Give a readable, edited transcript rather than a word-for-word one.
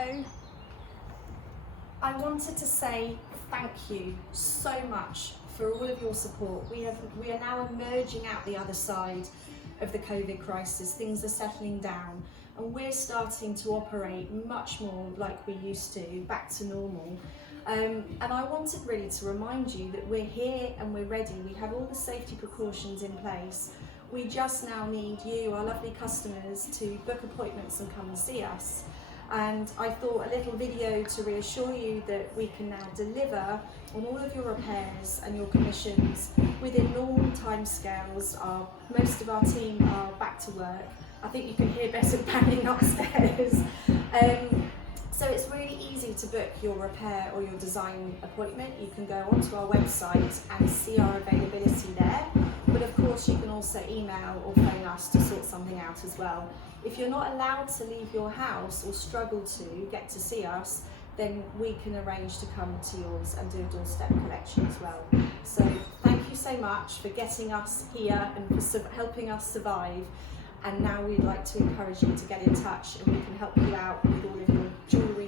Hello. I wanted to say thank you so much for all of your support. We are now emerging out the other side of the COVID crisis. Things are settling down and we're starting to operate much more like we used to, back to normal. And I wanted really to remind you that we're here and we're ready. We have all the safety precautions in place. We just now need you, our lovely customers, to book appointments and come and see us. And I thought a little video to reassure you that we can now deliver on all of your repairs and your commissions within normal timescales. Most of our team are back to work. I think you can hear better banging upstairs. So it's really easy to book your repair or your design appointment. You can go onto our website and see our availability there. But of course you can also email or phone us to sort something out as well. If you're not allowed to leave your house or struggle to get to see us, then we can arrange to come to yours and do a doorstep collection as well. So thank you so much for getting us here and for helping us survive. And now we'd like to encourage you to get in touch and we can help you out with all of your jewellery